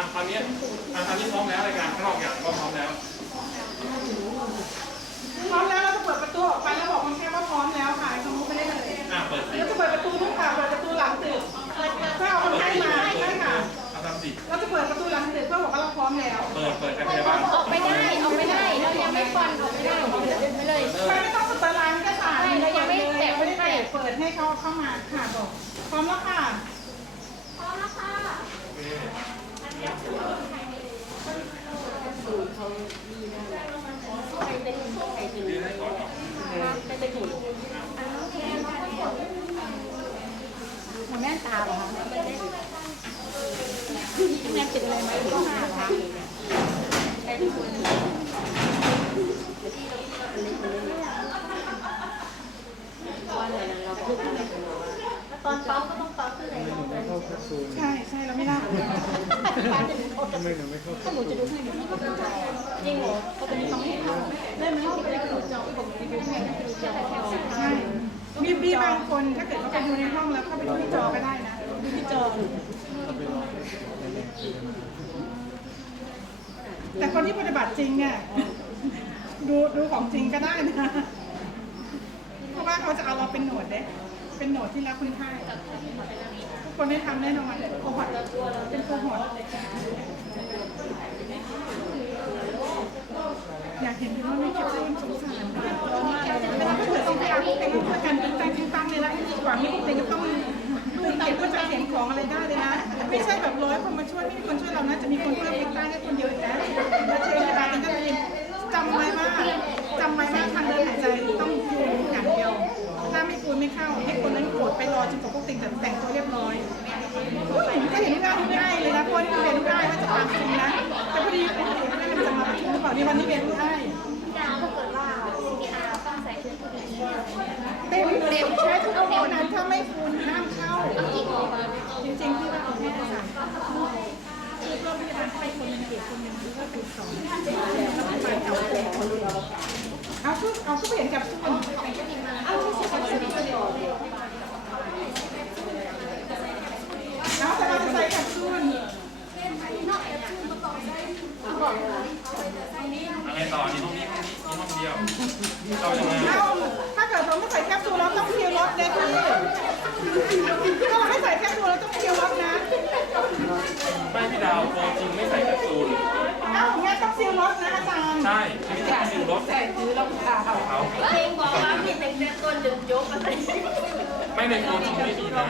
ะตอนนี้อะตอนนี้พร้อมแล้วรายการข้างนอกอย่างก็พร้อมแล้ว พร้อมแล้วเราจะเปิดประตูออกไปแล้วบอกคนแค่ว่าพร้อมแล้วค่ะสมมติไปได้เลยอะเปิดสิเราจะเปิดประตูนู่นค่ะเปิดประตูหลังตึกเพื่อเอาคนไข้มาใช่ค่ะ เอาทำสิเราจะเปิดประตูหลังตึกเพื่อบอกว่าเราพร้อมแล้วเปิดเปิดกันพยาบาลออกไม่ได้ออกไม่ได้ เรายังไม่ฟันออกไม่ได้ออกไม่เลยไม่ไม่ต้องเปิดร้านก็สายใช่เรายังไม่แตะไม่ได้แตะเปิดให้เขาเข้ามาค่ะบอกพร้อมแล้วค่ะโอเคยืนให้ก่อนเนาะ หัวแม่ตาเหรอคะแม่เป็นอะไรไหมก็หาทางตอน ปั๊มก็ต้องปั๊มขึ้นเลยใช่ใช่เราไม่ได้ถ้าหนูจะดูให้หนูไม่เข้าใจจริงเหรอเพราะตอนนี้เขาไม่เข้าได้ไหมที่เป็นหนูจองผมไปดูให้นะดูจองแถวใช่มีมีบางคนถ้าเกิดเขาไปดูในห้องแล้วเข้าไปดูที่จอก็ได้นะดูที่จอแต่คนที่ปฏิบัติจริงเนี่ยดูดูของจริงก็ได้นะ เพราะว่าเขาจะเอาเราเป็นโหนดเด้ เป็นโหนดที่รับคุณค่าทุกคนได้ทำแน่นอนโคหอดเป็นโคหอดอยากเห็นว่าไม่คิดว่าสงสารเวลาเขาเกิดสิ่งที่เราพูดกันพูดกันจริงจังจริงจังเลยนะกว่านี่จริงๆก็ต้องตื่นเต้นก็จะเห็นของอะไรได้เลยนะ ไม่ใช่แบบร้อยคนมาช่วยไม่มีคน แต่งตัวเรียบร้อยผู้หญิงก็เห็นง่ายง่ายเลยนะเพราะนี่เรียนง่ายว่าจะตามจริงนะแต่พอดีไม่ได้ไม่ได้จะมาประชุมหรือเปล่านี่วันนี้เรียนง่ายดาวถ้าเกิดว่า CPR ต้องใส่ชุดผู้ดีเนี่ยเต็มเต็มใช้ทุกคนนั้นถ้าไม่คูณห้ามเข้าจริงๆพี่ว่าเอาแค่สามคือโรงพยาบาลให้คนหนึงเด็กคนหนึงก็คือสองเอาคือเอาคือเห็นกับทุกคนเอาที่สุดเอาแต่เราจะใส่กับซุน อะไรต่อนี่ห้องนี้ ห้องนี้มีห้องเดียวเรายังไงเอาถ้าเกิดเราไม่ใส่แคปซูลเราต้องคิวรถเด็กพี่ถ้าเราไม่ใส่แคปซูลเราต้องคิวรถนะ ไม่พี่ดาวโฟจริงไม่ใส่แคปซูลเอ้างั้นต้องคิวรถนะอาจารย์ ใช่ไม่ใช่ซิลรถใส่ซื้อรองเท้าเขาเพลงบอกว่ามีแต่ต้นดึงยกอะไรไม่ในโฟจริงไม่มีนะ